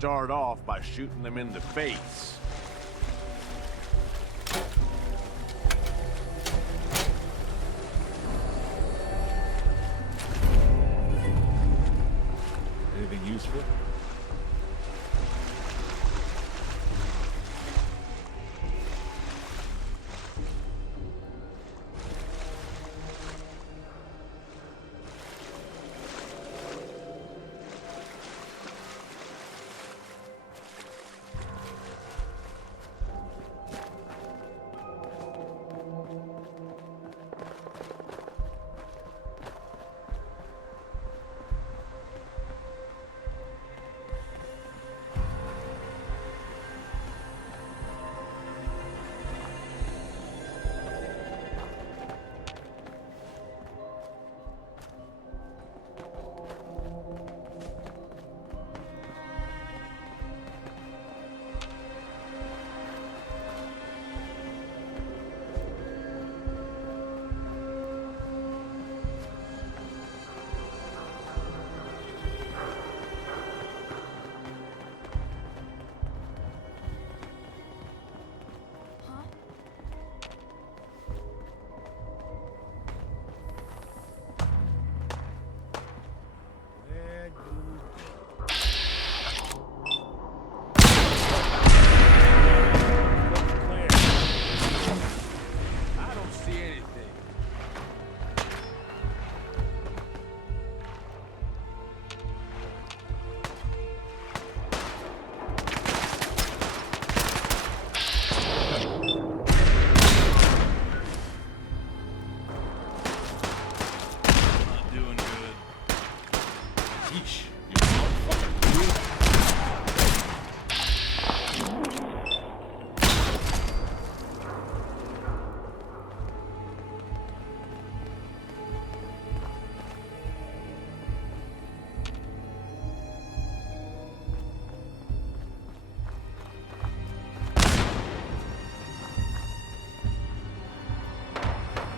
start off by shooting them in the face. Anything useful?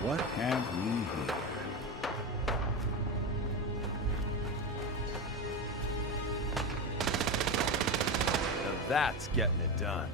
What have we here? Now that's getting it done.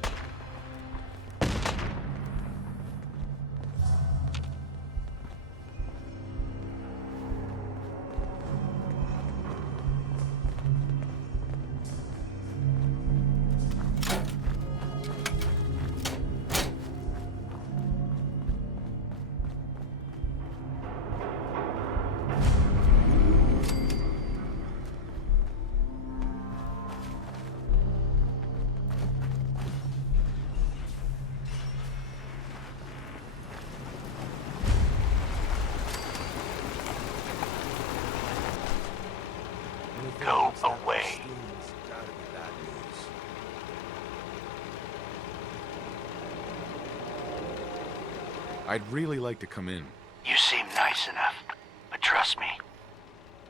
Go away. I'd really like to come in. You seem nice enough, but trust me,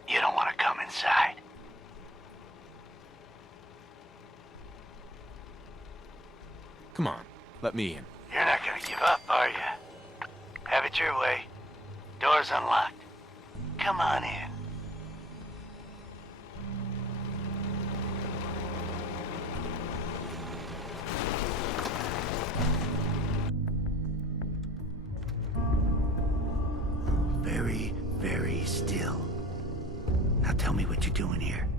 you don't want to come inside. Come on, let me in. You're not gonna give up, are you? Have it your way. Door's unlocked. Come on in. Very still. Now tell me what you're doing here.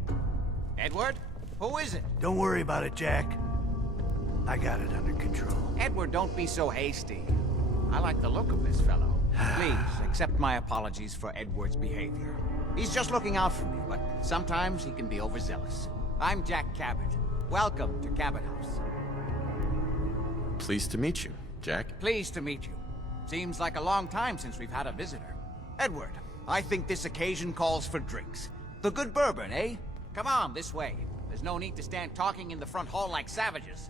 Edward? Who is it? Don't worry about it, Jack. I got it under control. Edward, don't be so hasty. I like the look of this fellow. Please, accept my apologies for Edward's behavior. He's just looking out for me, but sometimes he can be overzealous. I'm Jack Cabot. Welcome to Cabot House. Pleased to meet you, Jack. Pleased to meet you. Seems like a long time since we've had a visitor. Edward, I think this occasion calls for drinks. The good bourbon, eh? Come on, this way. There's no need to stand talking in the front hall like savages.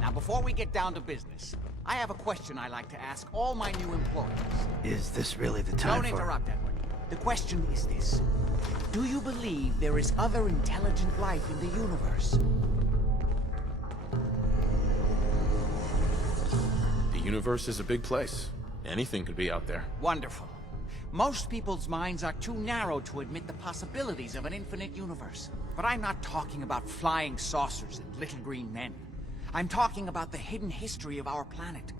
Now, before we get down to business, I have a question I like to ask all my new employees. Is this really the time Don't interrupt, Edward. The question is this. Do you believe there is other intelligent life in the universe? universe is a big place. Anything could be out there. Wonderful. Most people's minds are too narrow to admit the possibilities of an infinite universe. But I'm not talking about flying saucers and little green men. I'm talking about the hidden history of our planet.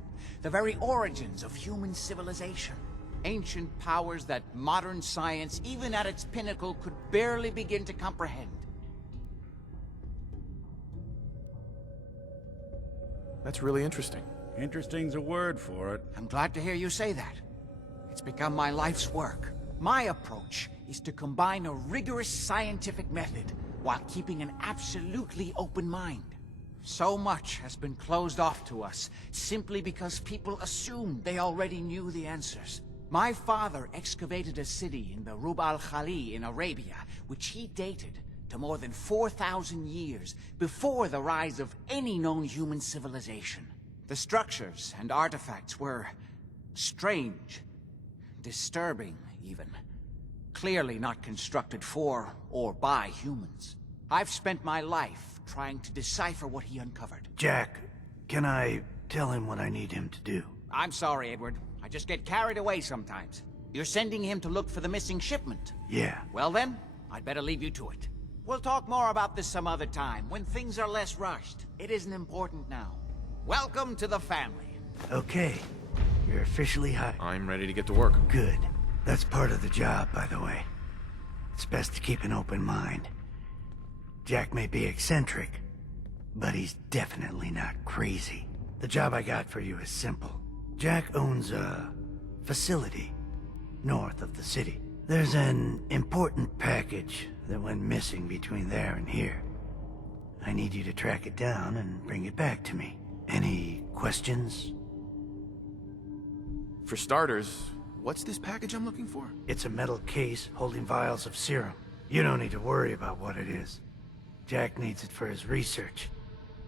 The very origins of human civilization. Ancient powers that modern science, even at its pinnacle, could barely begin to comprehend. That's really interesting. Interesting's a word for it. I'm glad to hear you say that. It's become my life's work. My approach is to combine a rigorous scientific method while keeping an absolutely open mind. So much has been closed off to us simply because people assumed they already knew the answers. My father excavated a city in the Rub al-Khali in Arabia, which he dated to more than 4,000 years before the rise of any known human civilization. The structures and artifacts were strange, disturbing even. Clearly not constructed for or by humans. I've spent my life trying to decipher what he uncovered. Jack, can I tell him what I need him to do? I'm sorry, Edward. I just get carried away sometimes. You're sending him to look for the missing shipment. Yeah. Well then, I'd better leave you to it. We'll talk more about this some other time, when things are less rushed. It isn't important now. Welcome to the family. Okay. You're officially hired. I'm ready to get to work. Good. That's part of the job, by the way. It's best to keep an open mind. Jack may be eccentric, but he's definitely not crazy. The job I got for you is simple. Jack owns a facility north of the city. There's an important package that went missing between there and here. I need you to track it down and bring it back to me. Any questions? For starters, what's this package I'm looking for? It's a metal case holding vials of serum. You don't need to worry about what it is. Jack needs it for his research.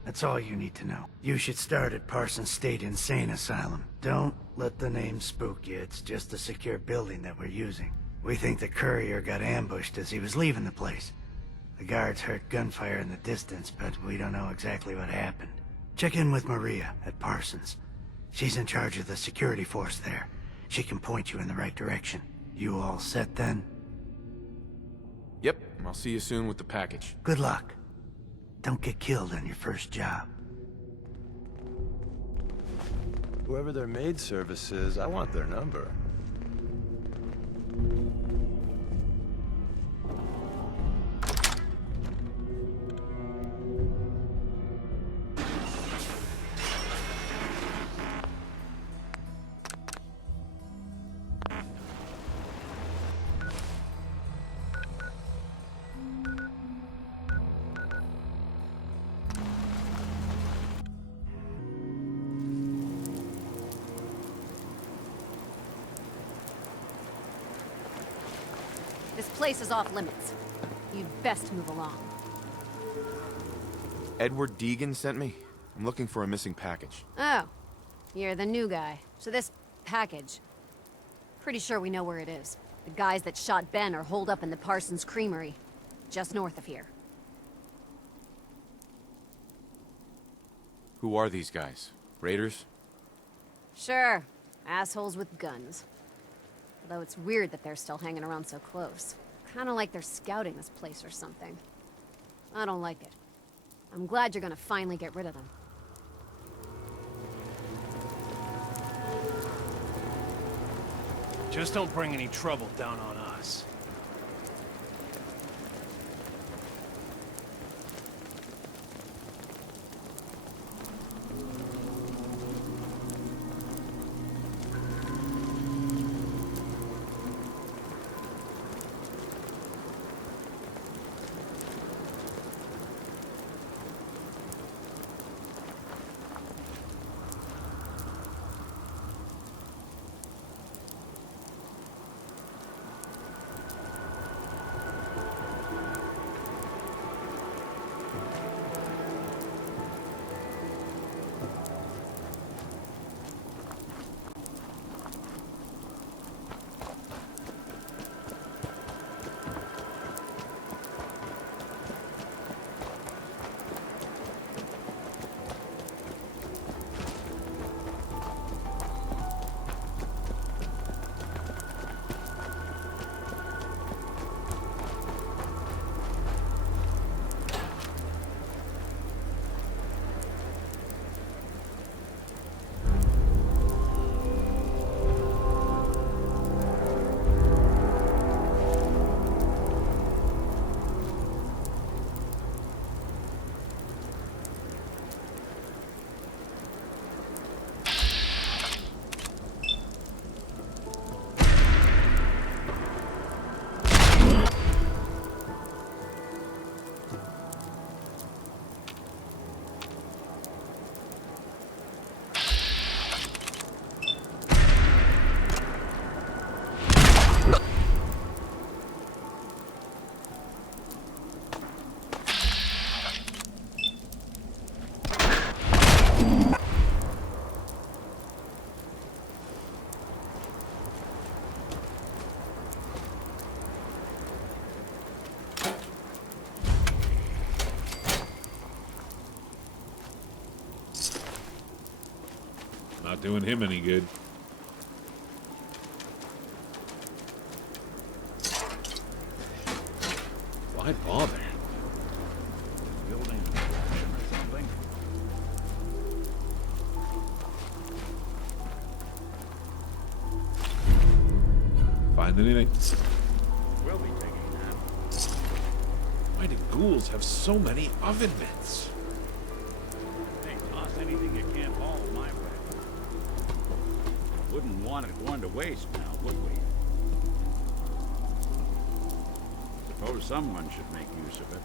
That's all you need to know. You should start at Parson State Insane Asylum. Don't let the name spook you. It's just a secure building that we're using. We think the courier got ambushed as he was leaving the place. The guards heard gunfire in the distance, but we don't know exactly what happened. Check in with Maria at Parsons. She's in charge of the security force there. She can point you in the right direction. You all set then? Yep, I'll see you soon with the package. Good luck. Don't get killed on your first job. Whoever their maid service is, I want their number. This place is off limits. You'd best move along. Edward Deegan sent me. I'm looking for a missing package. Oh, you're the new guy. So this package, pretty sure we know where it is. The guys that shot Ben are holed up in the Parsons Creamery, just north of here. Who are these guys? Raiders? Sure, assholes with guns. Although it's weird that they're still hanging around so close. Kinda like they're scouting this place or something. I don't like it. I'm glad you're gonna finally get rid of them. Just don't bring any trouble down on us. Not doing him any good. Why bother? Building construction or something? Find anything? We'll be taking that. Why do ghouls have so many oven mitts? Hey, toss anything you can't haul my way. Wouldn't want it going to waste now, would we? Suppose someone should make use of it.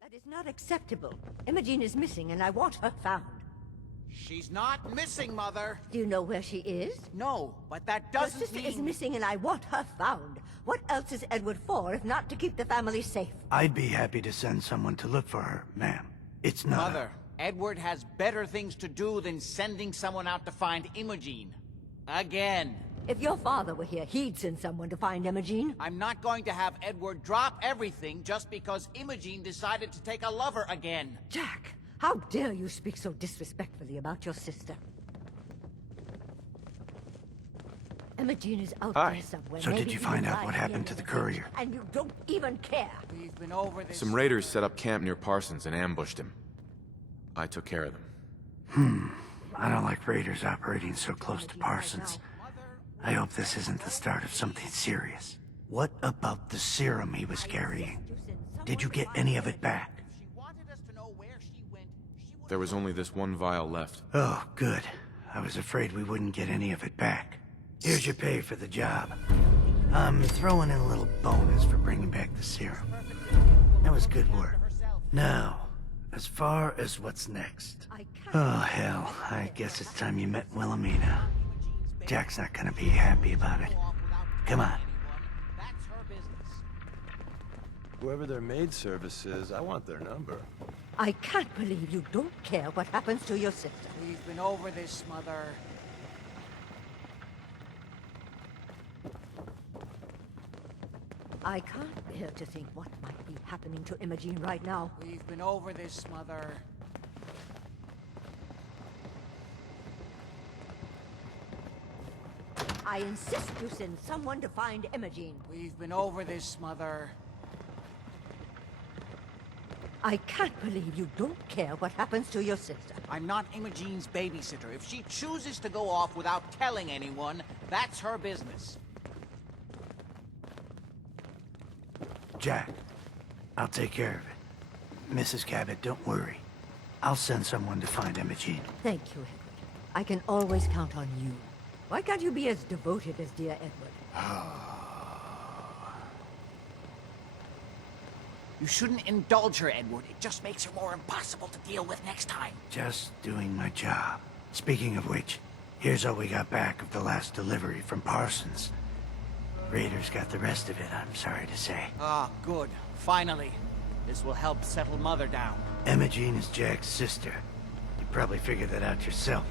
That is not acceptable. Imogen is missing, and I want her found. She's not missing, Mother. Do you know where she is? No, but that Your doesn't sister mean... is missing, and I want her found. What else is Edward for, if not to keep the family safe? I'd be happy to send someone to look for her, ma'am. It's not... Mother, Edward has better things to do than sending someone out to find Imogen. Again. If your father were here, he'd send someone to find Imogen. I'm not going to have Edward drop everything just because Imogen decided to take a lover again. Jack, how dare you speak so disrespectfully about your sister? Imogen is out Hi. there somewhere. So did maybe you even find out right what here happened near to the village, courier? And you don't even care. We've been over this... Some raiders set up camp near Parsons and ambushed him. I took care of them. I don't like raiders operating so close to Parsons. I hope this isn't the start of something serious. What about the serum he was carrying? Did you get any of it back? She wanted us to know where she went. She would... There was only this one vial left. Oh, good. I was afraid we wouldn't get any of it back. Here's your pay for the job. I'm throwing in a little bonus for bringing back the serum. That was good work. Now, as far as what's next. Oh, hell. I guess it's time you met Wilhelmina. Jack's not gonna be happy about it. Come on. That's her business. Whoever their maid service is, I want their number. I can't believe you don't care what happens to your sister. We've been over this, Mother. I can't bear to think what might be happening to Imogen right now. We've been over this, Mother. I insist you send someone to find Imogen. We've been over this, Mother. I can't believe you don't care what happens to your sister. I'm not Imogen's babysitter. If she chooses to go off without telling anyone, that's her business. Jack, I'll take care of it. Mrs. Cabot, don't worry. I'll send someone to find Imogen. Thank you, Edward. I can always count on you. Why can't you be as devoted as dear Edward? You shouldn't indulge her, Edward. It just makes her more impossible to deal with next time. Just doing my job. Speaking of which, here's all we got back of the last delivery from Parsons. Raiders got the rest of it, I'm sorry to say. Ah, good. Finally. This will help settle Mother down. Imogen is Jack's sister. You probably figured that out yourself.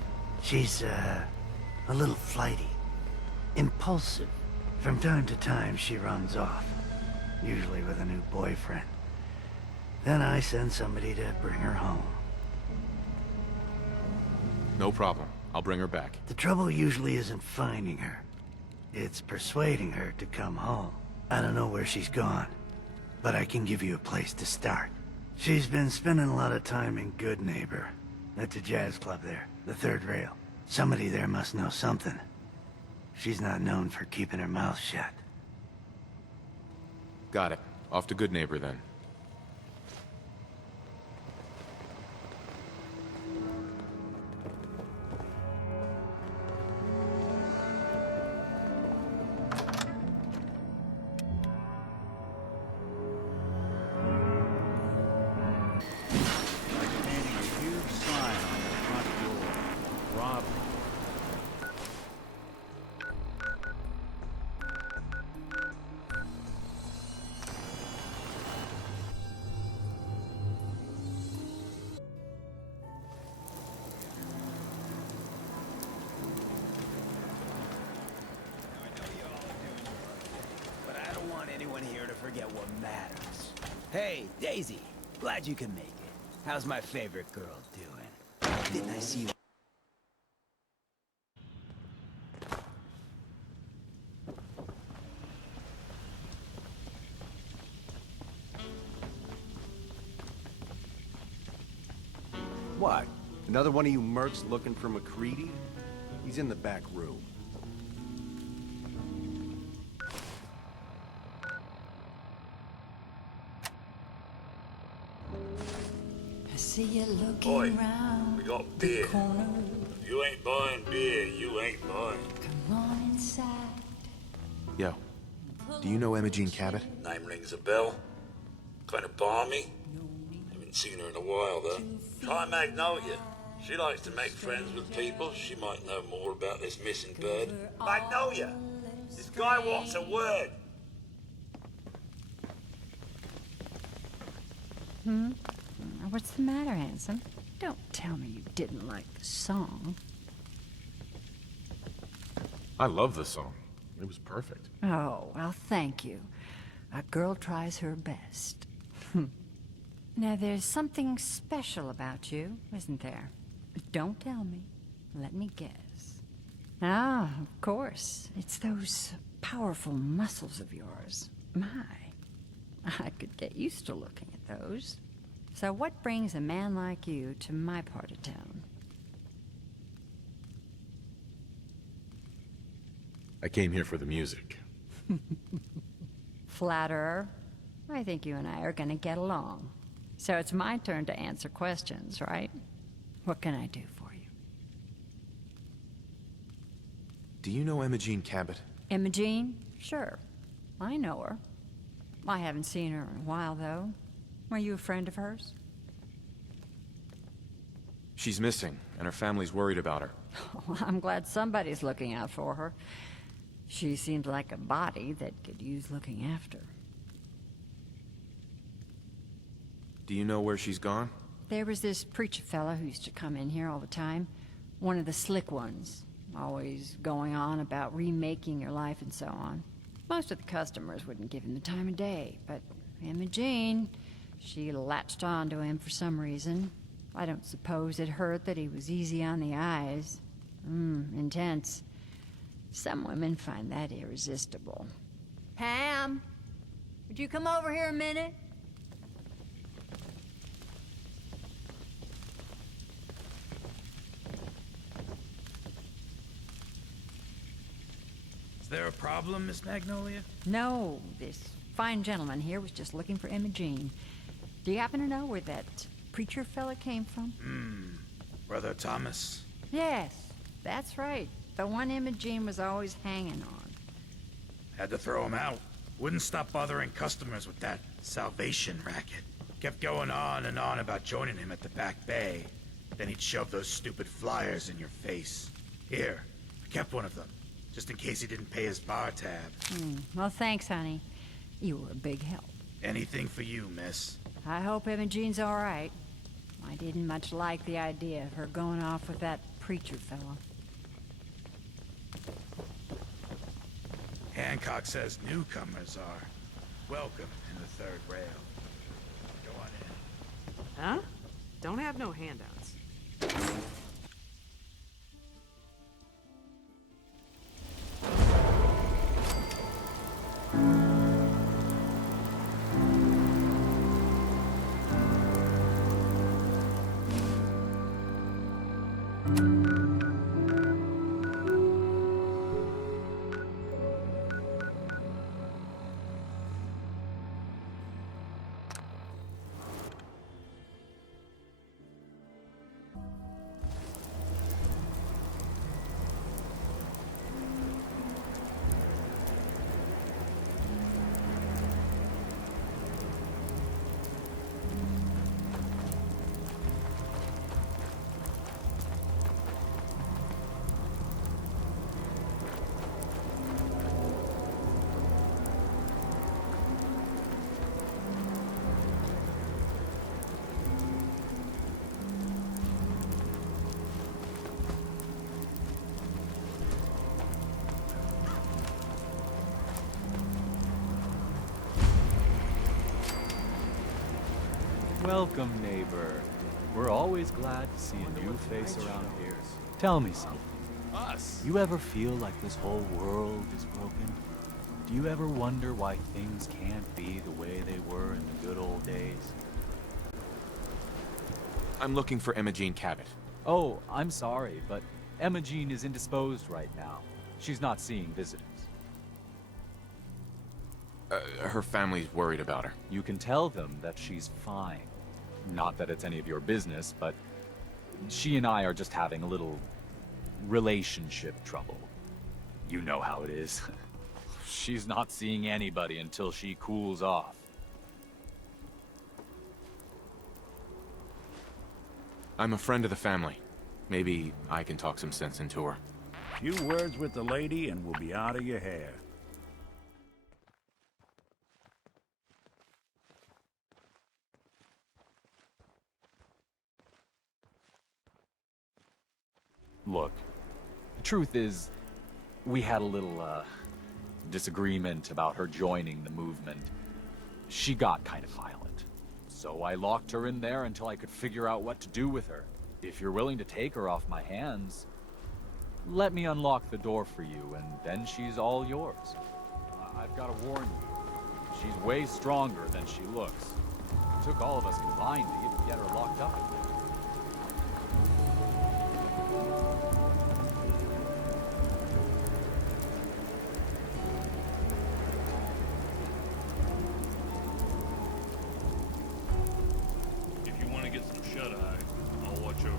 She's, a little flighty. Impulsive. From time to time, she runs off. Usually with a new boyfriend. Then I send somebody to bring her home. No problem. I'll bring her back. The trouble usually isn't finding her. It's persuading her to come home. I don't know where she's gone, but I can give you a place to start. She's been spending a lot of time in Good Neighbor. That's a jazz club there, the third rail. Somebody there must know something. She's not known for keeping her mouth shut. Got it. Off to Good Neighbor, then. Like painting a huge sign on the front door. Robbery. But I don't want anyone here to forget what matters. Hey, Daisy. Glad you can make it. How's my favorite girl doing? Didn't I see you? What? Another one of you mercs looking for McCready? He's in the back room. I see you looking round. We got beer. If you ain't buying beer, you ain't buying. Come on inside. Yo, do you know Imogene Cabot? Name rings a bell. Kind of balmy. Haven't seen her in a while, though. Try Magnolia. She likes to make friends with people. She might know more about this missing bird. Magnolia! This guy wants a word. What's the matter, handsome? Don't tell me you didn't like the song. I love the song. It was perfect. Oh, well, thank you. A girl tries her best. Now, there's something special about you, isn't there? Don't tell me. Let me guess. Ah, of course. It's those powerful muscles of yours. My, I could get used to looking at those. So what brings a man like you to my part of town? I came here for the music. Flatterer. I think you and I are gonna get along. So it's my turn to answer questions, right? What can I do for you? Do you know Imogene Cabot? Imogene? Sure. I know her. I haven't seen her in a while, though. Are you a friend of hers? She's missing, and her family's worried about her. Well, I'm glad somebody's looking out for her. She seems like a body that could use looking after. Do you know where she's gone? There was this preacher fella who used to come in here all the time. One of the slick ones. Always going on about remaking your life and so on. Most of the customers wouldn't give him the time of day, but Imogene, she latched on to him for some reason. I don't suppose it hurt that he was easy on the eyes. Intense. Some women find that irresistible. Pam, would you come over here a minute? Is there a problem, Miss Magnolia? No, this fine gentleman here was just looking for Imogene. Do you happen to know where that preacher fella came from? Brother Thomas? Yes, that's right. The one Imogene was always hanging on. Had to throw him out. Wouldn't stop bothering customers with that salvation racket. Kept going on and on about joining him at the back bay. Then he'd shove those stupid flyers in your face. Here, I kept one of them, just in case he didn't pay his bar tab. Well, thanks, honey. You were a big help. Anything for you, miss. I hope Imogene's all right. I didn't much like the idea of her going off with that preacher fella. Hancock says newcomers are welcome in the third rail. Go on in. Huh? Don't have no handouts. Welcome, neighbor. We're always glad to see a new face around here. Tell me something. Us? You ever feel like this whole world is broken? Do you ever wonder why things can't be the way they were in the good old days? I'm looking for Emma Jean Cabot. Oh, I'm sorry, but Emma Jean is indisposed right now. She's not seeing visitors. Her family's worried about her. You can tell them that she's fine. Not that it's any of your business, but she and I are just having a little relationship trouble. You know how it is. She's not seeing anybody until she cools off. I'm a friend of the family. Maybe I can talk some sense into her. Few words with the lady and we'll be out of your hair. Look, the truth is, we had a little, disagreement about her joining the movement. She got kind of violent. So I locked her in there until I could figure out what to do with her. If you're willing to take her off my hands, let me unlock the door for you, and then she's all yours. I've got to warn you, she's way stronger than she looks. It took all of us combined to even get her locked up in there. If you want to get some shut-eye, I'll watch over you.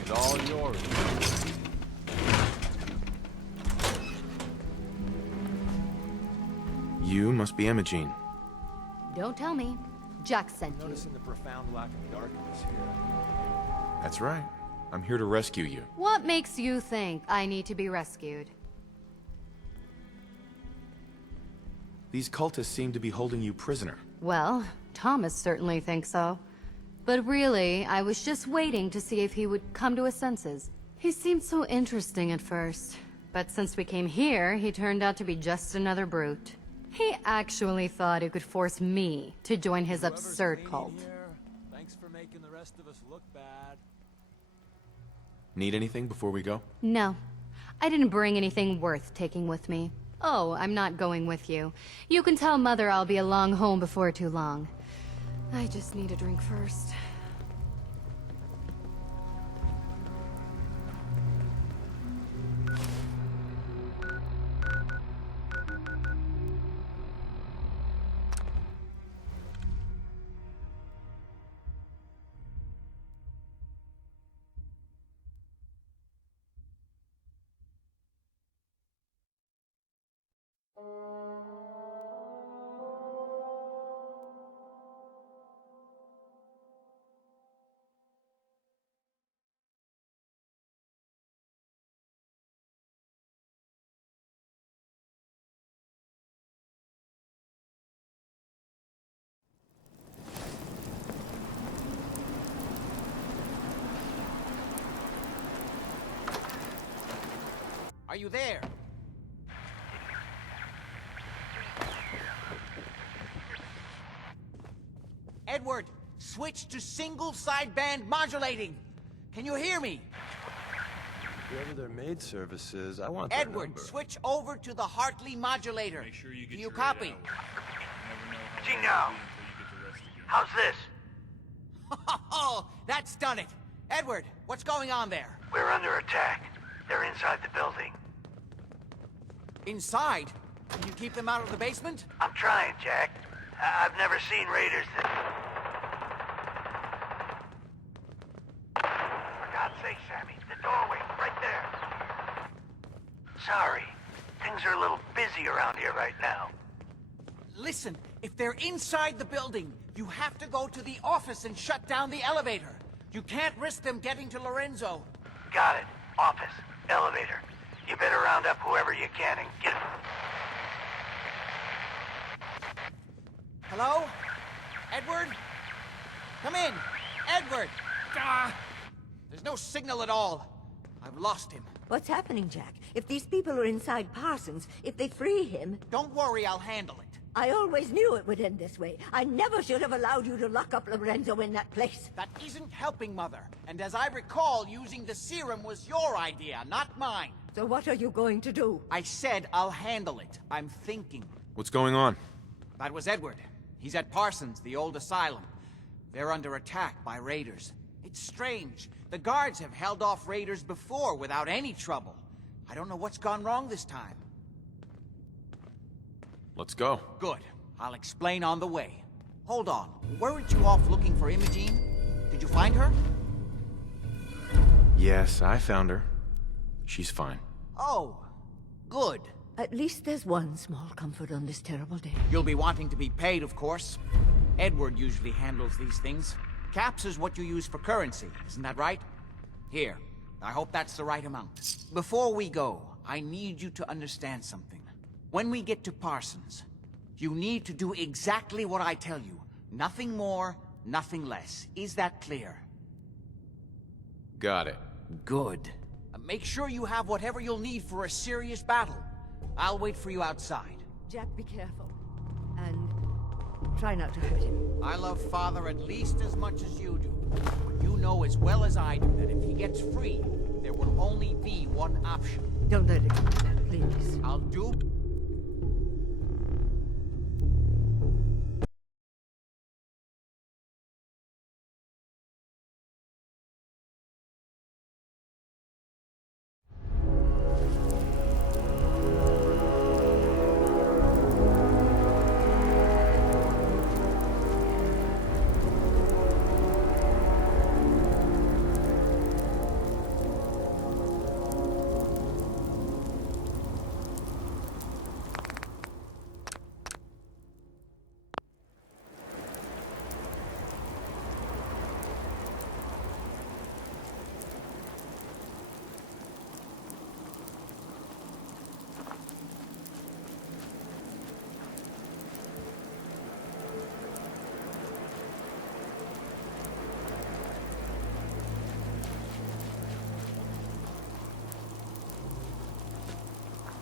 It's all yours. You must be Emma Jean. Don't tell me. Jack sent you. Noticing the profound lack of darkness here. That's right. I'm here to rescue you. What makes you think I need to be rescued? These cultists seem to be holding you prisoner. Well, Thomas certainly thinks so. But really, I was just waiting to see if he would come to his senses. He seemed so interesting at first, but since we came here, he turned out to be just another brute. He actually thought he could force me to join his absurd cult. Thanks for making the rest of us look bad. Need anything before we go? No, I didn't bring anything worth taking with me. Oh, I'm not going with you. You can tell Mother I'll be along home before too long. I just need a drink first. Are you there? Edward, switch to single sideband modulating. Can you hear me? Whoever their maid service is, I want their Edward, number. switch over to the Hartley modulator. Make sure you get Do you your copy? eight hours. Gino, You never know how long it'll be until you get to rest again. how's this? Oh, that's done it. Edward, what's going on there? We're under attack. They're inside the building. Inside? Can you keep them out of the basement? I'm trying, Jack. I've never seen raiders that... For God's sake, Sammy, the doorway, right there. Sorry. Things are a little busy around here right now. Listen, if they're inside the building, you have to go to the office and shut down the elevator. You can't risk them getting to Lorenzo. Got it. Office. Elevator. You better round up whoever you can and get him. Hello? Edward? Come in! Edward! Ah! There's no signal at all. I've lost him. What's happening, Jack? If these people are inside Parsons, if they free him... Don't worry, I'll handle it. I always knew it would end this way. I never should have allowed you to lock up Lorenzo in that place. That isn't helping, Mother. And as I recall, using the serum was your idea, not mine. So what are you going to do? I said I'll handle it. I'm thinking. What's going on? That was Edward. He's at Parsons, the old asylum. They're under attack by raiders. It's strange. The guards have held off raiders before without any trouble. I don't know what's gone wrong this time. Let's go. Good. I'll explain on the way. Hold on. Weren't you off looking for Imogene? Did you find her? Yes, I found her. She's fine. Oh, good. At least there's one small comfort on this terrible day. You'll be wanting to be paid, of course. Edward usually handles these things. Caps is what you use for currency, isn't that right? Here, I hope that's the right amount. Before we go, I need you to understand something. When we get to Parsons, you need to do exactly what I tell you. Nothing more, nothing less. Is that clear? Got it. Good. Make sure you have whatever you'll need for a serious battle. I'll wait for you outside. Jack, be careful. And try not to hurt him. I love Father at least as much as you do. But you know as well as I do that if he gets free, there will only be one option. Don't let it go, please. I'll do...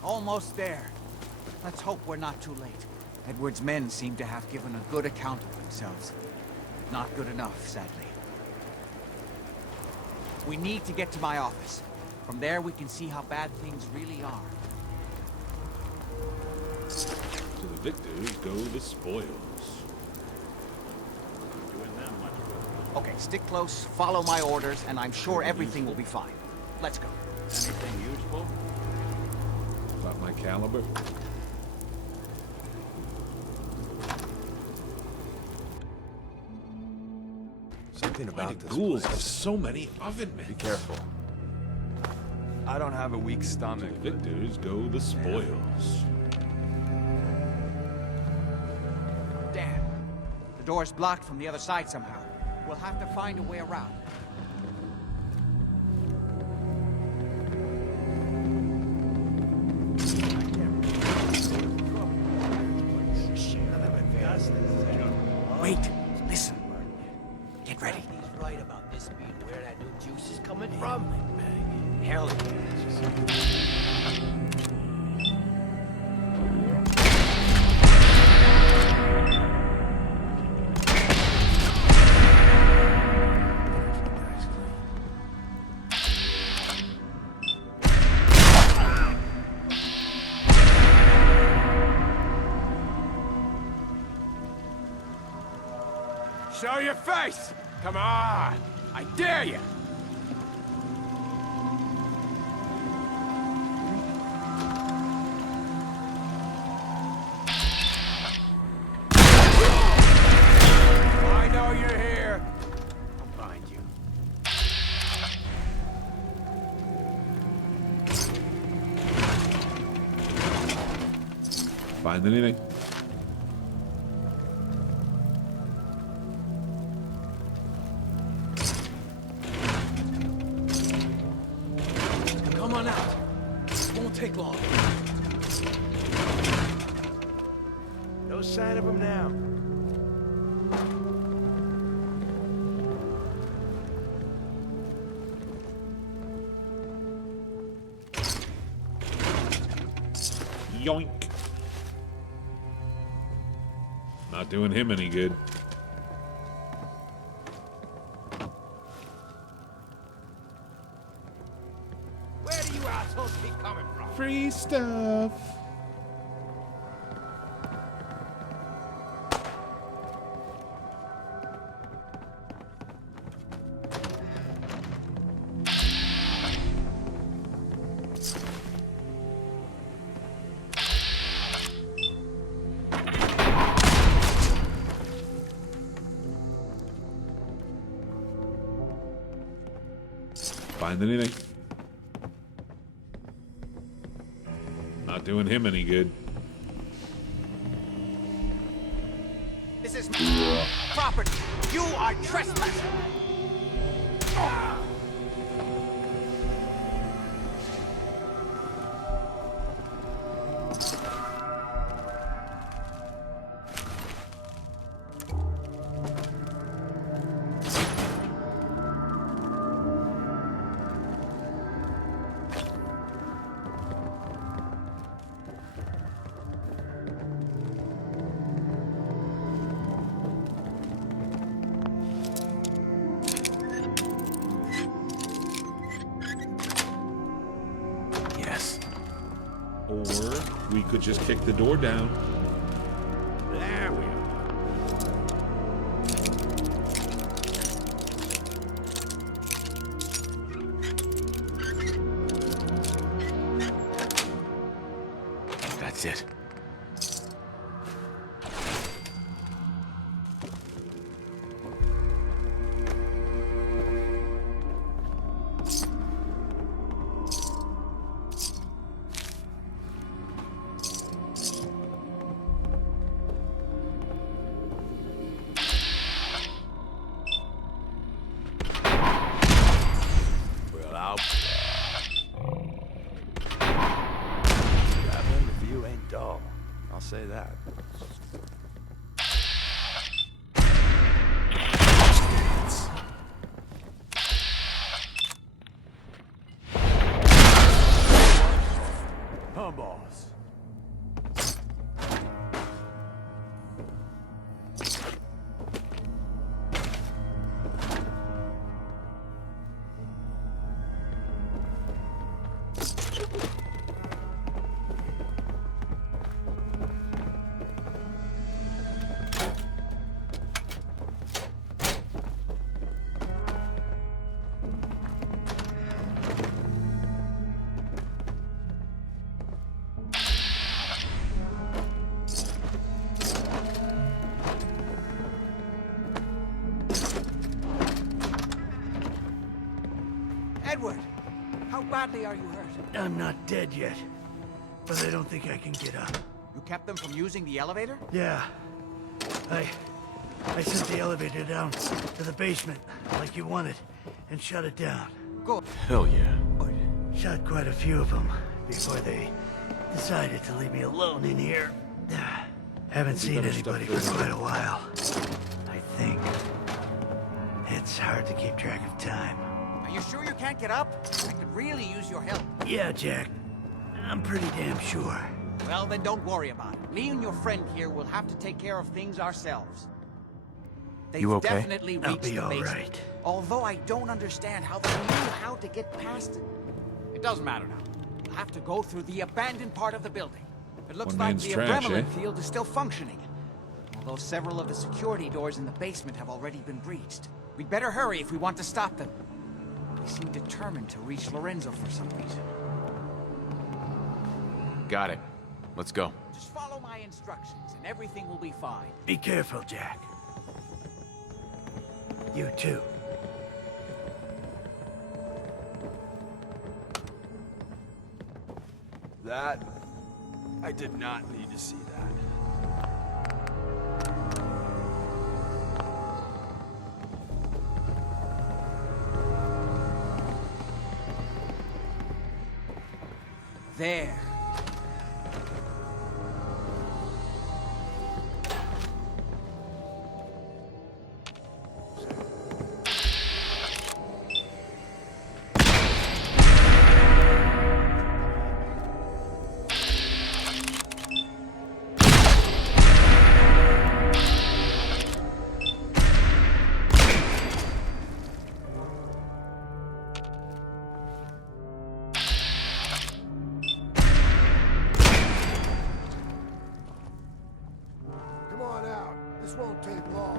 Almost there. Let's hope we're not too late. Edward's men seem to have given a good account of themselves. Not good enough, sadly. We need to get to my office. From there we can see how bad things really are. To the victors go the spoils. Okay, stick close, follow my orders, and I'm sure everything will be fine. Let's go. Anything useful? About my caliber? Something Why about do this ghouls place. have so many oven mitts? Be careful. I don't have a weak To stomach. the victors go the spoils. Damn. The door's blocked from the other side somehow. We'll have to find a way around. Wait, listen. Get ready. He's right about this being where that new juice is coming from. Hell yeah. Show your face! Come on! I dare you! I know you're here. I'll find you. Find anything? Come on out. take long. No sign of him now. Yoink. Not doing him any good. Where do you assholes be coming from? Free stuff. Find anything? Not doing him any good. This is my property. You are trespassing. Or we could just kick the door down. There we are. That's it. Well, I'll... Traveling with you ain't dull. I'll say that. Huh, boss? Edward, how badly are you hurt? I'm not dead yet, but I don't think I can get up. You kept them from using the elevator? Yeah. I sent the elevator down to the basement, like you wanted, and shut it down. Good. Hell yeah. Shot quite a few of them before they decided to leave me alone in here. Haven't seen anybody for quite a while. I think. It's hard to keep track of time. Are you sure you can't get up? I could really use your help. Yeah, Jack. I'm pretty damn sure. Well, then don't worry about it. Me and your friend here will have to take care of things ourselves. They've You okay? definitely I'll reached be the all basement. right. Although I don't understand how they knew how to get past it. It doesn't matter now. We'll have to go through the abandoned part of the building. It looks One like man's the trash, adrenaline eh? field is still functioning. Although several of the security doors in the basement have already been breached. We'd better hurry if we want to stop them. They seem determined to reach Lorenzo for some reason. Got it. Let's go. Just follow my instructions and everything will be fine. Be careful, Jack. You too. That... I did not need to see that. There. Come on out. This won't take long.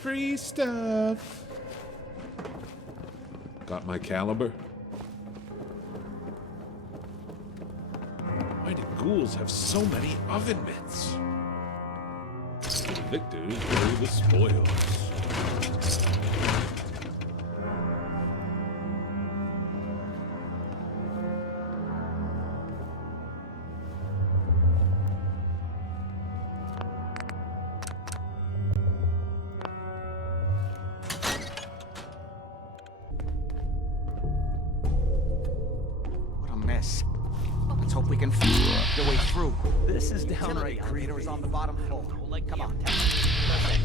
Free stuff. Got my caliber? Why do ghouls have so many oven mitts? The victors carry the spoils. What a mess. Let's hope we can find the way through. This is downright Elevator creepy. is on the bottom floor. Come on. Mercs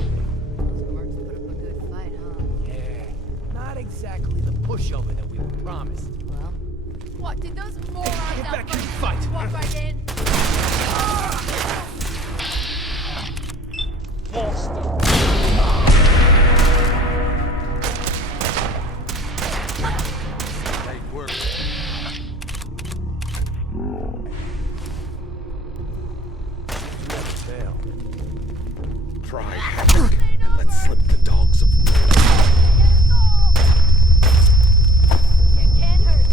put up a good fight, huh? Yeah, not exactly the pushover that we were promised. Well, What, did those morons Get out back and front fight. walk right in? Great work. Fail. Pride havoc, and let slip the dogs of war. It can't hurt.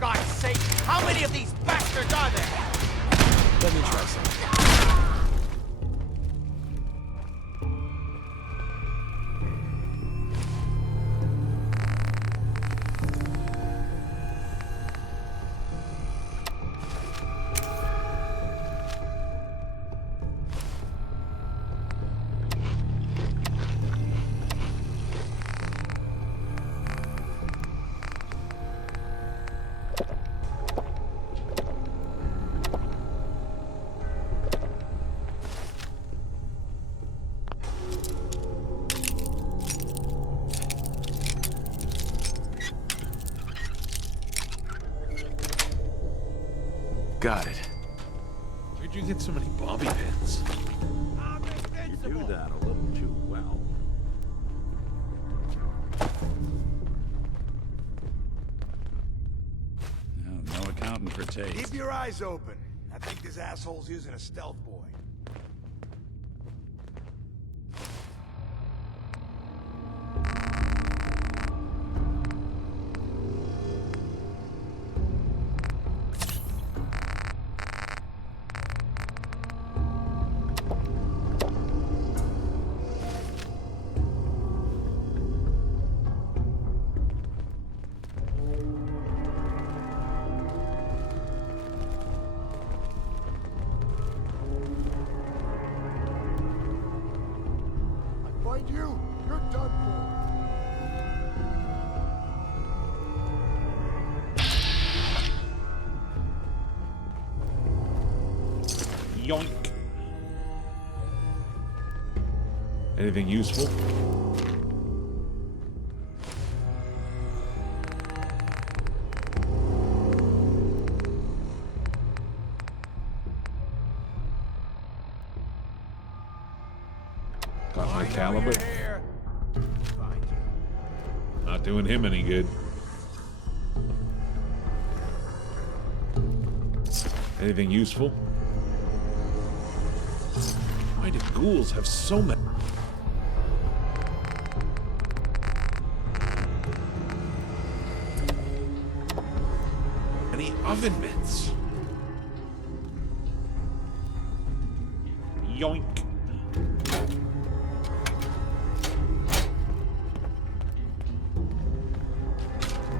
God's sake, how many of these bastards are there? Let me try something. Got it. Where'd you get so many bobby pins? You do that a little too well. No accounting for taste. Keep your eyes open. I think this asshole's using a stealth boy. Find you, you're done Yoink. Anything useful? Got my caliber? Not doing him any good. Anything useful? Why do ghouls have so many? oven mitts. Yoink.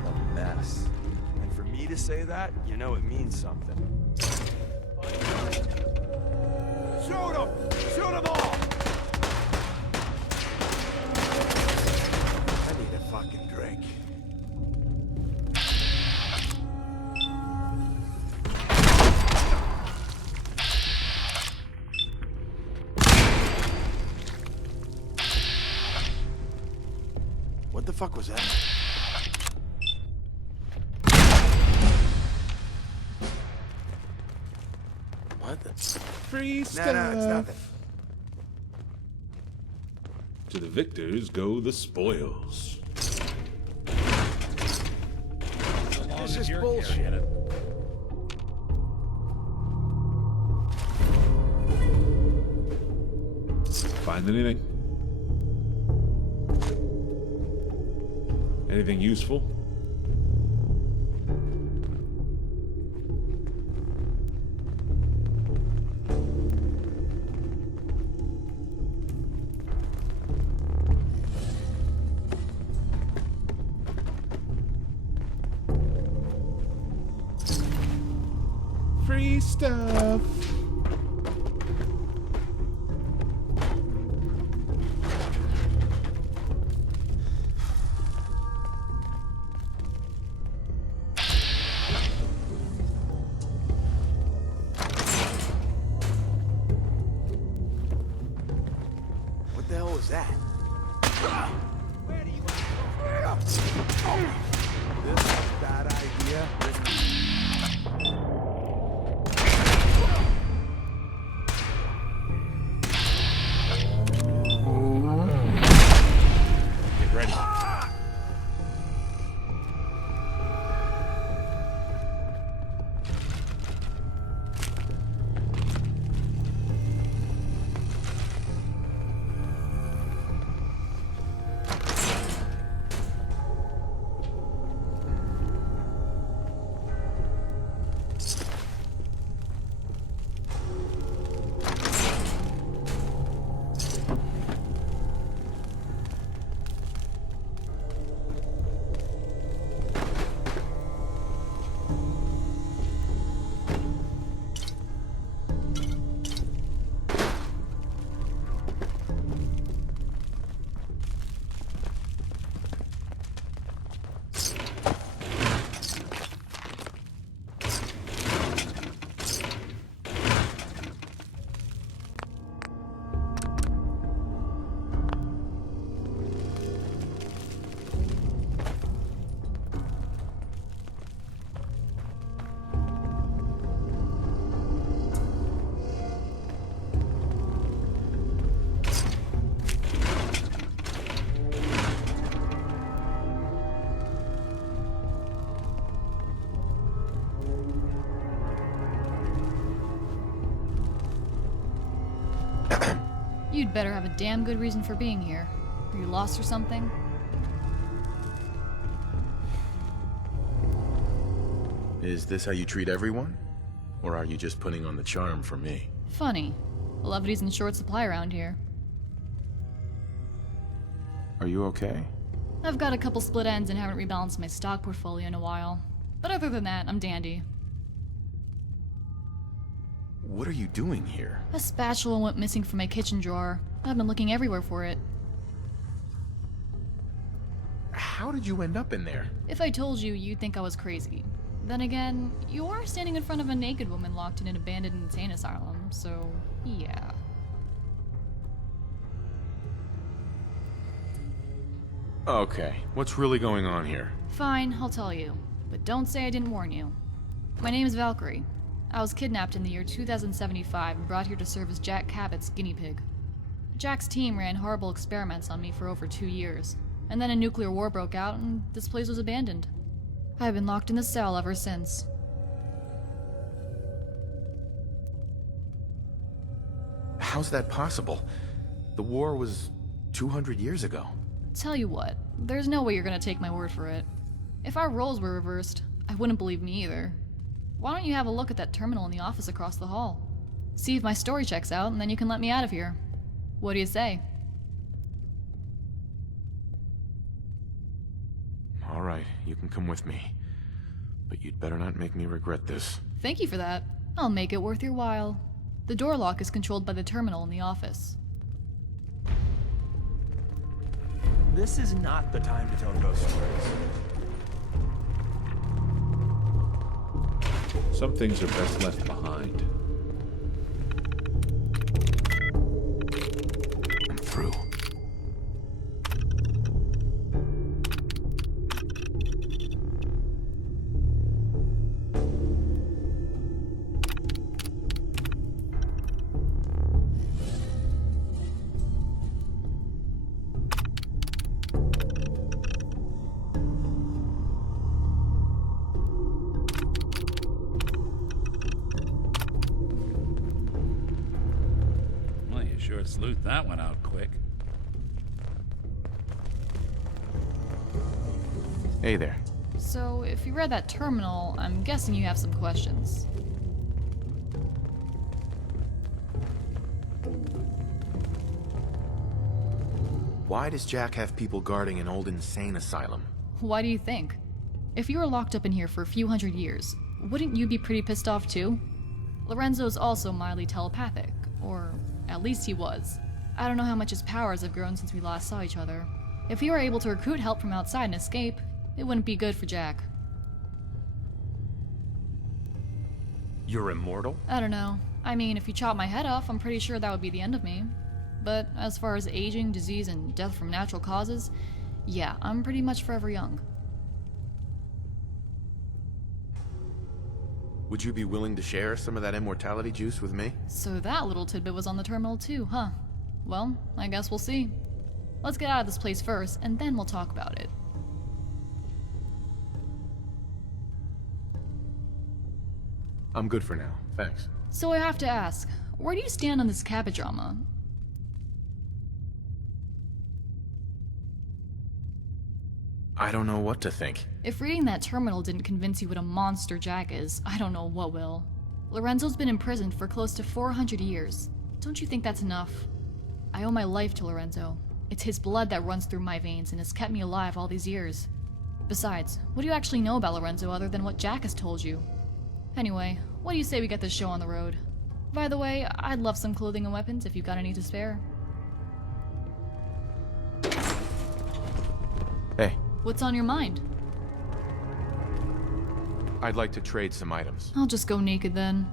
What a mess. And for me to say that, you know it means something. Shoot them! Shoot them all! I need a fucking drink. What the fuck was that? What the? Free stuff. No, it's nothing. To the victors go the spoils. This is bullshit. Find anything? Anything useful? Free stuff. What the hell was that? Where do you want to go? This is a bad idea. Get ready. You'd better have a damn good reason for being here. Are you lost or something? Is this how you treat everyone? Or are you just putting on the charm for me? Funny. Levity's in short supply around here. Are you okay? I've got a couple split ends and haven't rebalanced my stock portfolio in a while. But other than that, I'm dandy. What are you doing here? A spatula went missing from my kitchen drawer. I've been looking everywhere for it. How did you end up in there? If I told you, you'd think I was crazy. Then again, you are standing in front of a naked woman locked in an abandoned insane asylum, so yeah. Okay, what's really going on here? Fine, I'll tell you. But don't say I didn't warn you. My name is Valkyrie. I was kidnapped in the year 2075 and brought here to serve as Jack Cabot's guinea pig. Jack's team ran horrible experiments on me for over 2 years, and then a nuclear war broke out and this place was abandoned. I've been locked in the cell ever since. How's that possible? The war was 200 years ago. Tell you what, there's no way you're gonna take my word for it. If our roles were reversed, I wouldn't believe me either. Why don't you have a look at that terminal in the office across the hall? See if my story checks out, and then you can let me out of here. What do you say? All right, you can come with me. But you'd better not make me regret this. Thank you for that. I'll make it worth your while. The door lock is controlled by the terminal in the office. This is not the time to tell ghost stories. Some things are best left behind. I'm through. Sure sleuth that one out quick. Hey there. So, if you read that terminal, I'm guessing you have some questions. Why does Jack have people guarding an old insane asylum? Why do you think? If you were locked up in here for a few hundred years, wouldn't you be pretty pissed off too? Lorenzo's also mildly telepathic, or at least he was. I don't know how much his powers have grown since we last saw each other. If he were able to recruit help from outside and escape, it wouldn't be good for Jack. You're immortal? I don't know. I mean, if you chop my head off, I'm pretty sure that would be the end of me. But as far as aging, disease, and death from natural causes, yeah, I'm pretty much forever young. Would you be willing to share some of that immortality juice with me? So that little tidbit was on the terminal too, huh? Well, I guess we'll see. Let's get out of this place first, and then we'll talk about it. I'm good for now, thanks. So I have to ask, where do you stand on this Cabot drama? I don't know what to think. If reading that terminal didn't convince you what a monster Jack is, I don't know what will. Lorenzo's been imprisoned for close to 400 years. Don't you think that's enough? I owe my life to Lorenzo. It's his blood that runs through my veins and has kept me alive all these years. Besides, what do you actually know about Lorenzo other than what Jack has told you? Anyway, what do you say we get this show on the road? By the way, I'd love some clothing and weapons if you've got any to spare. Hey. What's on your mind? I'd like to trade some items. I'll just go naked then.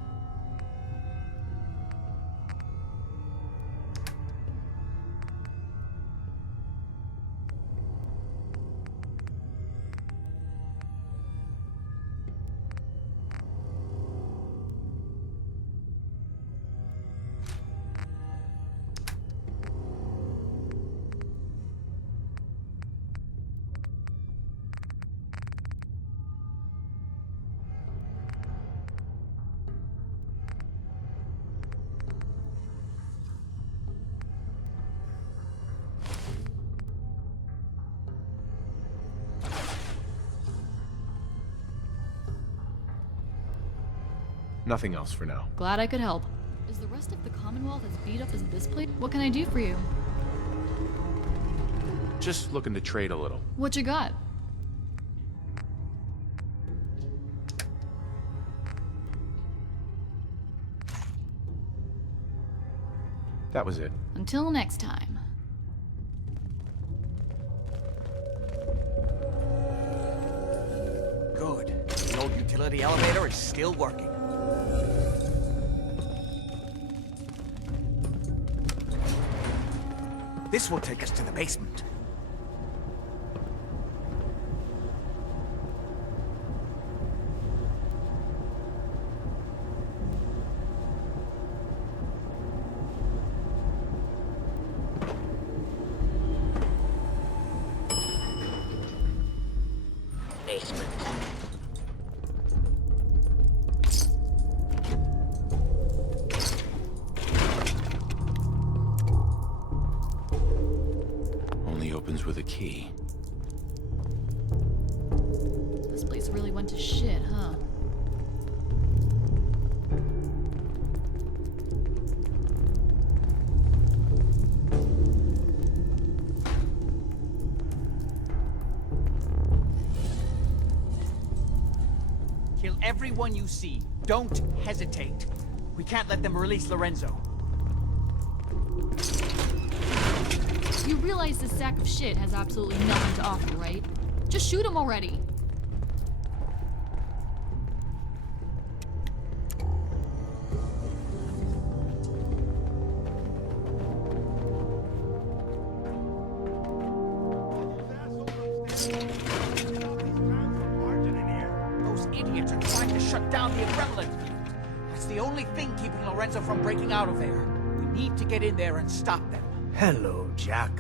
Nothing else for now. Glad I could help. Is the rest of the Commonwealth as beat up as this place? What can I do for you? Just looking to trade a little. What you got? That was it. Until next time. Good. The old utility elevator is still working. This will take us to the basement. Basement. Only opens with a key. This place really went to shit, huh? Kill everyone you see. Don't hesitate. We can't let them release Lorenzo. You realize this sack of shit has absolutely nothing to offer, right? Just shoot him already. Those idiots are trying to shut down the Adrenaline. That's the only thing keeping Lorenzo from breaking out of there. We need to get in there and stop them. Hello, Jack.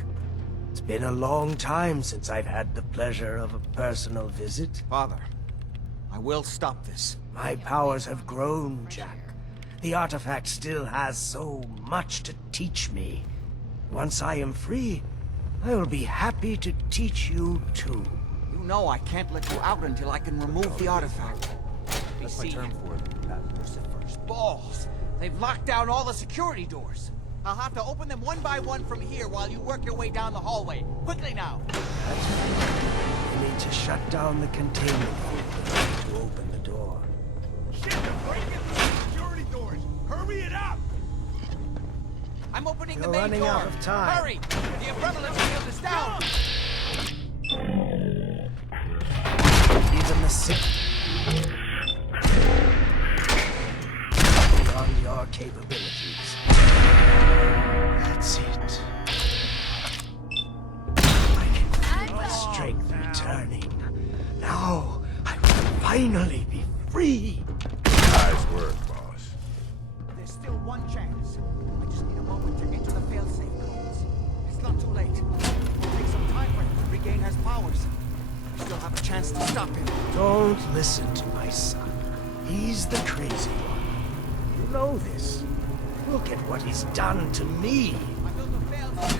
It's been a long time since I've had the pleasure of a personal visit. Father, I will stop this. My powers have grown, Jack. The artifact still has so much to teach me. Once I am free, I will be happy to teach you too. You know I can't let you out until I can remove the artifact. That's my term for it. Lucifer's balls. They've locked down all the security doors. I'll have to open them one by one from here while you work your way down the hallway. Quickly now. That's right. You need to shut down the containment to open the door. Shit, they're breaking the security doors! Hurry it up! I'm opening You're the main running door. out of time. Hurry! The Adrenaline field is down! Even the sick... beyond your capabilities. That's it. I can feel my strength returning. Now, I will finally be free. Nice work, boss. There's still one chance. I just need a moment to enter the failsafe codes. It's not too late. It'll take some time for him to regain his powers. We still have a chance to stop him. Don't listen to my son. He's the crazy one. You know this. Look at what he's done to me. I built a failsafe.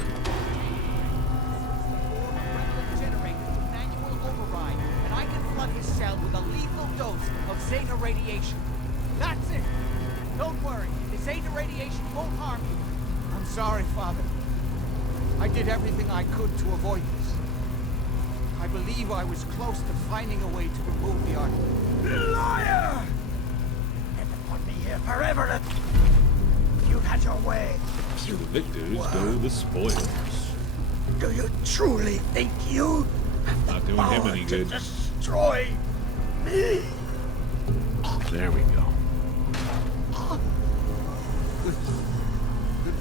Adrenaline generator to manual override, and I can flood his cell with a lethal dose of Zeta radiation. That's it. Don't worry. The Zeta radiation won't harm you. I'm sorry, Father. I did everything I could to avoid this. I believe I was close to finding a way to remove the artifact. Liar! Never put me here forever. You had your way. The victors go the spoils. Do you truly think you have the Not doing him power any to good. destroy me? There we go.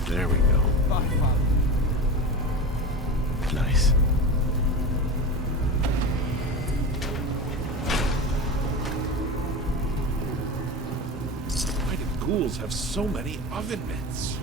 There we go. Bye, Father. Nice. Why do ghouls have so many oven mitts?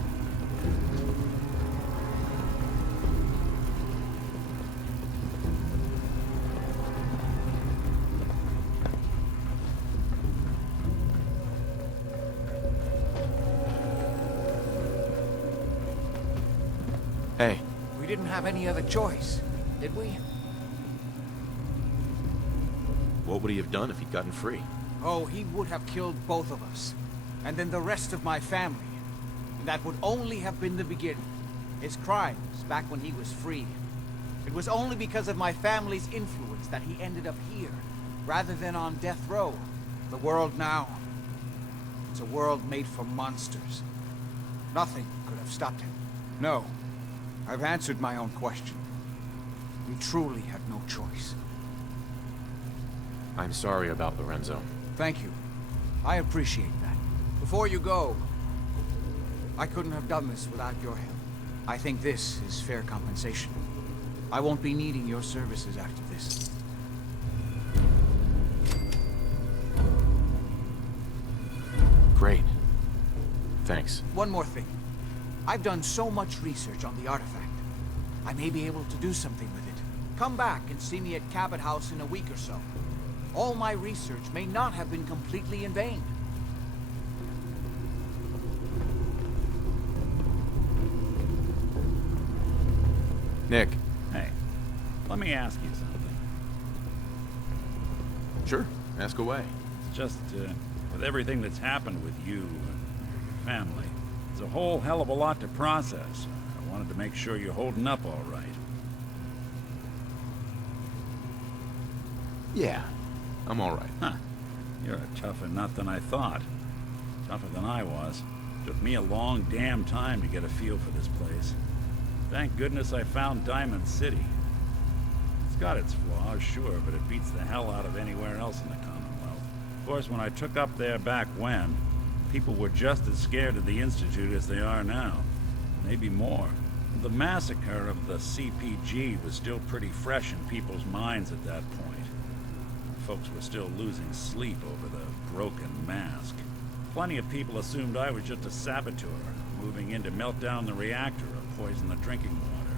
Hey, We didn't have any other choice, did we? what would he have done if he'd gotten free? Oh, he would have killed both of us. And then the rest of my family. And that would only have been the beginning. His crimes back when he was free. It was only because of my family's influence that he ended up here, rather than on death row. The world now, it's a world made for monsters. Nothing could have stopped him. No, I've answered my own question. We truly had no choice. I'm sorry about Lorenzo. Thank you. I appreciate that. Before you go, I couldn't have done this without your help. I think this is fair compensation. I won't be needing your services after this. Great. Thanks. One more thing. I've done so much research on the artifact. I may be able to do something with it. Come back and see me at Cabot House in a week or so. All my research may not have been completely in vain. Nick. Hey, let me ask you something. Sure, ask away. It's just, with everything that's happened with you and your family, it's a whole hell of a lot to process. I wanted to make sure you're holding up all right. Yeah, I'm all right. Huh. You're a tougher nut than I thought. Tougher than I was. Took me a long damn time to get a feel for this place. Thank goodness I found Diamond City. It's got its flaws, sure, but it beats the hell out of anywhere else in the Commonwealth. Of course, when I took up there back when, people were just as scared of the Institute as they are now. Maybe more. The massacre of the CPG was still pretty fresh in people's minds at that point. Folks were still losing sleep over the broken mask. Plenty of people assumed I was just a saboteur, moving in to melt down the reactor or poison the drinking water.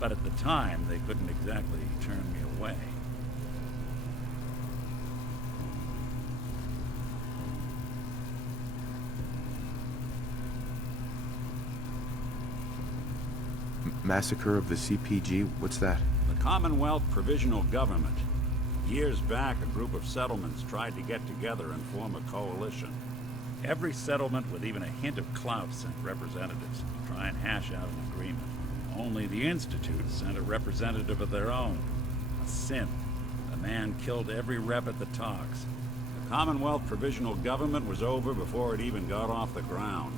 But at the time, they couldn't exactly turn me away. Massacre of the CPG? What's that? The Commonwealth Provisional Government. Years back, a group of settlements tried to get together and form a coalition. Every settlement with even a hint of clout sent representatives to try and hash out an agreement. Only the Institute sent a representative of their own. A synth. The man killed every rep at the talks. The Commonwealth Provisional Government was over before it even got off the ground.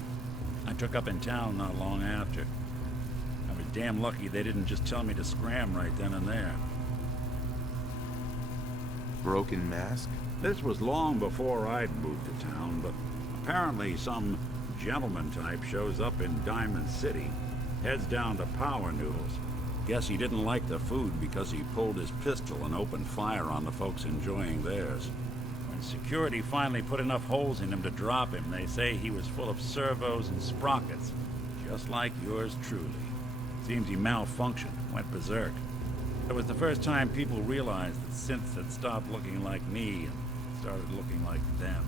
I took up in town not long after. I was damn lucky they didn't just tell me to scram right then and there. Broken mask? This was long before I'd moved to town, but apparently some gentleman type shows up in Diamond City, heads down to Power Noodles. Guess he didn't like the food because he pulled his pistol and opened fire on the folks enjoying theirs. When security finally put enough holes in him to drop him, they say he was full of servos and sprockets, just like yours truly. Seems he malfunctioned, went berserk. It was the first time people realized that synths had stopped looking like me and started looking like them.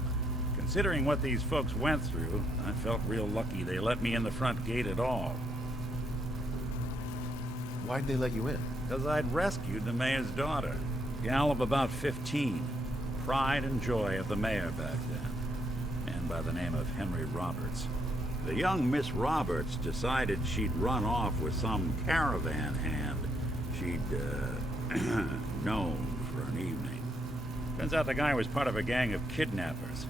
Considering what these folks went through, I felt real lucky they let me in the front gate at all. Why'd they let you in? Because I'd rescued the mayor's daughter, a gal of about 15, pride and joy of the mayor back then, and by the name of Henry Roberts. The young Miss Roberts decided she'd run off with some caravan hand she'd known for an evening. Turns out the guy was part of a gang of kidnappers.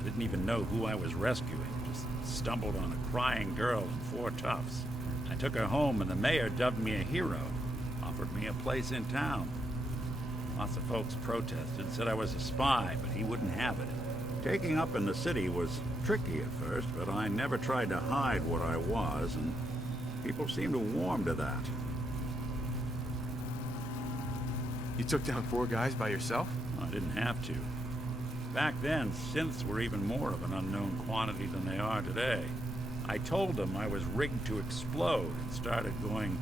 I didn't even know who I was rescuing, just stumbled on a crying girl and 4 toughs. I took her home and the mayor dubbed me a hero, offered me a place in town. Lots of folks protested, said I was a spy, but he wouldn't have it. Taking up in the city was tricky at first, but I never tried to hide what I was, and people seemed to warm to that. You took down 4 guys by yourself? I didn't have to. Back then, synths were even more of an unknown quantity than they are today. I told them I was rigged to explode and started going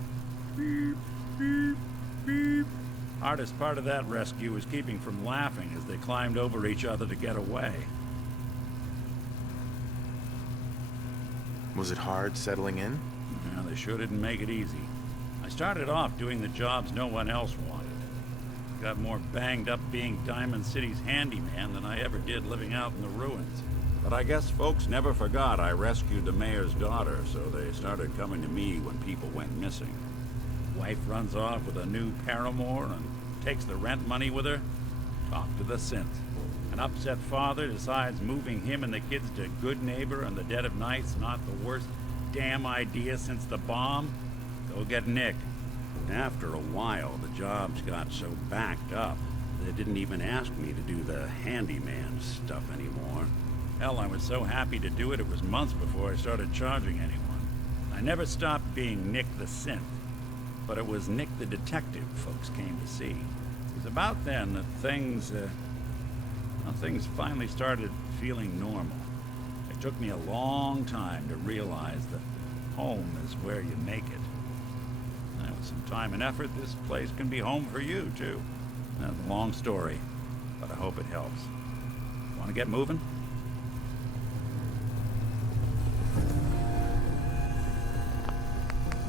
beep, beep, beep. Hardest part of that rescue was keeping from laughing as they climbed over each other to get away. Was it hard settling in? Yeah, they sure didn't make it easy. I started off doing the jobs no one else wanted. Got more banged up being Diamond City's handyman than I ever did living out in the ruins. But I guess folks never forgot I rescued the mayor's daughter, so they started coming to me when people went missing. Wife runs off with a new paramour and takes the rent money with her. Talk to the synth. An upset father decides moving him and the kids to Good Neighbor in the dead of night's not the worst damn idea since the bomb. Go get Nick. After a while, the jobs got so backed up, they didn't even ask me to do the handyman stuff anymore. Hell, I was so happy to do it, it was months before I started charging anyone. I never stopped being Nick the Synth, but it was Nick the Detective folks came to see. It was about then that things finally started feeling normal. It took me a long time to realize that home is where you make it. With some time and effort, this place can be home for you, too. That's a long story, but I hope it helps. Want to get moving?